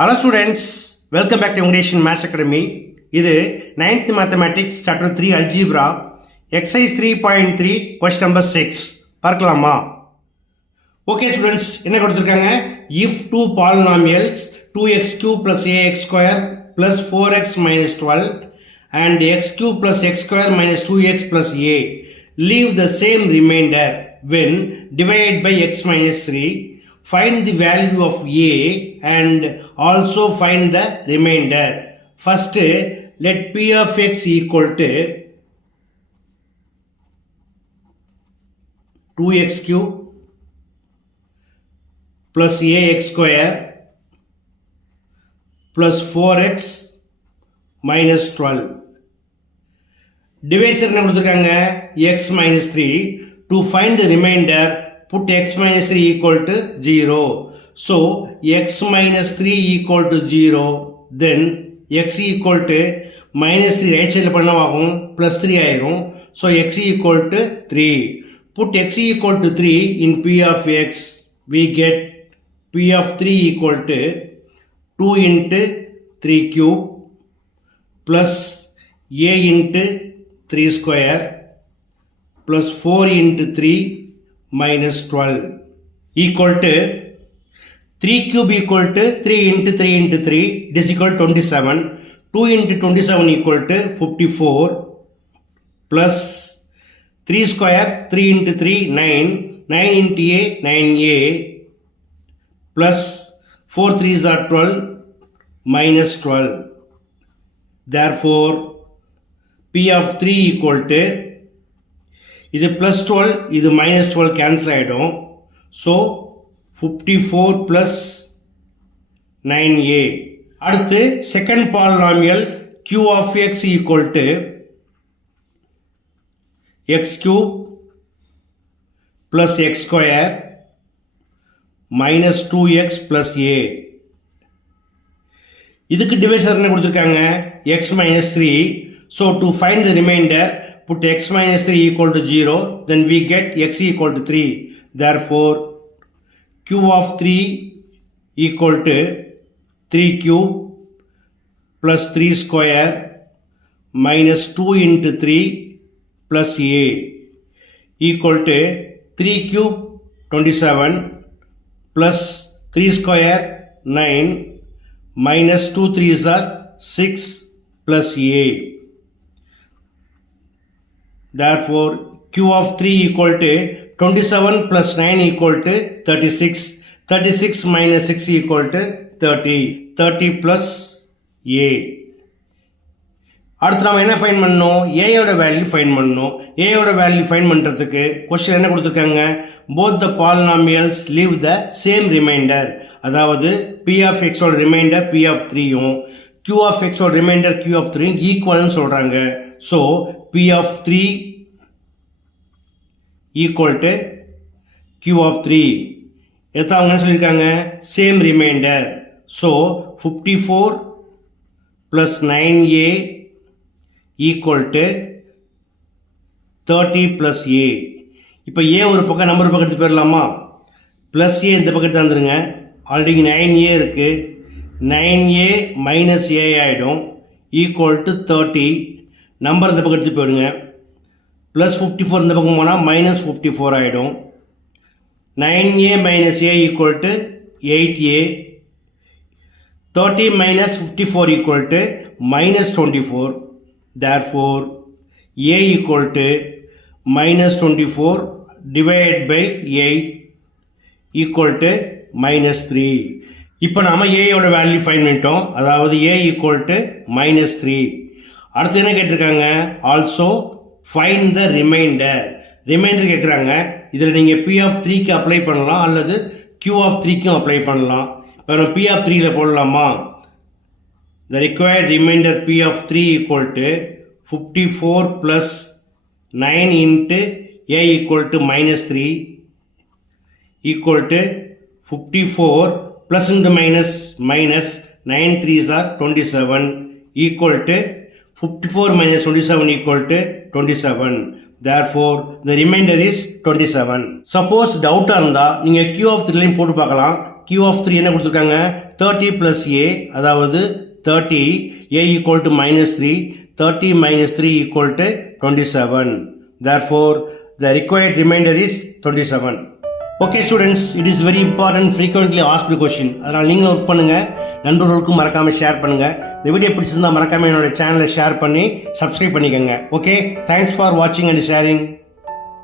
Hello students, welcome back to English Maths Academy. இது 9th Mathematics Chapter 3 Algebra Exercise 3.3 Question number 6 பார்க்கலாமா? Okay students, என்ன கொடுத்திருக்காங்க? If two polynomials 2x cube plus ax square plus 4x minus 12 and x cube plus x square minus 2x plus a leave the same remainder when divided by x minus 3, find the value of a and also find the remainder. First, let p of x equal to 2x cube plus ax square plus 4x minus 12. Divisor என்ன கொடுத்திருக்காங்க? x minus 3. To find the remainder, put x minus 3 equal to 0. So, x minus 3 equal to 0. Then, x equal to minus 3 right side பண்ணவாகும் plus 3 ஆயிரும். So, x equal to 3. Put x equal to 3 in p of x. We get p of 3 equal to 2 into 3 cube plus a into 3 square plus 4 into 3 minus 12 equal to 3 cube equal to 3 into 3 into 3 this equal to 27. 2 into 27 equal to 54 plus 3 square 3 into 3 9 9 into a 9a plus 4 3s are 12 minus 12. Therefore p of 3 equal to இது plus 12 இது minus 12 cancel ஆயிடும். So 54 plus 9a. அடுத்து second polynomial q of x equal to x cube plus x square minus 2x plus a. இதுக்கு divisor என்ன கொடுத்திருக்காங்க? x minus 3. So to find the remainder, put x minus 3 equal to 0, then we get x equal to 3. Therefore, q of 3 equal to 3 cube plus 3 square minus 2 into 3 plus a equal to 3 cube 27 plus 3 square 9 minus 2 3s are 6 plus a. Therefore, q of 3 equal to 27 plus 9 equal to 36. 36 minus 6 equal to 30. 30 plus a. அடுத்து நாம் என்ன find பண்ணணும்? a யோட value find பண்ணணும். a யோட value find பண்ணுறதுக்கு question என்ன கொடுத்துருக்காங்க? both the polynomials leave the same remainder. அதாவது p of x ஓட ரிமைண்டர் p of 3யும் q of x ஓட ரிமைண்டர் q of 3யும் ஈக்குவல்னு சொல்கிறாங்க. So, p of 3 equal to q of 3. எதை அவங்க என்ன சொல்லியிருக்காங்க? Same remainder. So 54 plus 9a equal to 30 plus a. இப்போ a ஒரு பக்கம் நம்பர் பக்கம் எடுத்து போயிடலாமா? ப்ளஸ் a இந்த பக்கத்து வந்துருங்க. ஆல்ரெடி 9a இருக்குது. 9a minus a ஆகிடும் ஈக்குவல் டு 30. நம்பர் இந்த பக்கம் எடுத்து போயிடுங்க. ப்ளஸ் 54 இந்த பக்கம் போனால் மைனஸ் 54 ஆகிடும். 9a minus a equal to 8a. 30 minus 54 equal to minus 24. Therefore a equal to minus 24 divide by 8 equal to minus 3. இப்போ நாம் ஏயோட வேல்யூ ஃபைண்ட் பண்ணிட்டோம். அதாவது a ஈக்குவல் டு மைனஸ் 3. அடுத்து என்ன கேட்டிருக்காங்க? Also find the remainder. Remainder கேட்குறாங்க. இதில் நீங்கள் p of 3க்கு அப்ளை பண்ணலாம் அல்லது q of 3க்கும் அப்ளை பண்ணலாம். இப்போ நம்ம p of 3ல போடலாமா? The required remainder p of 3 equal to 54 plus 9 into a equal to minus 3 equal to 54 plus into minus 9 3s are 27 equal to 54 minus 27 equal to 27. Therefore, the remainder is 27. Suppose doubt இருந்தா நீங்க q of 3 லையும் போட்டு பார்க்கலாம். Q of 3 என்ன கொடுத்துருக்காங்க 30 plus A அதாவது 30 A equal to minus 3 30 minus 3 equal to 27 therefore the required remainder is 27. Okay students, it is very important frequently asked question. அதனால் நீங்களும் ஒர்க் பண்ணுங்க, நண்பர்களுக்கும் மறக்காம ஷேர் பண்ணுங்க. இந்த வீடியோ பிடிச்சிருந்தா மறக்காம என்னோட சேனலை ஷேர் பண்ணி சப்ஸ்கிரைப் பண்ணிக்கோங்க. ஓகே, தேங்க்ஸ் ஃபார் வாட்சிங் அண்ட் ஷேரிங்.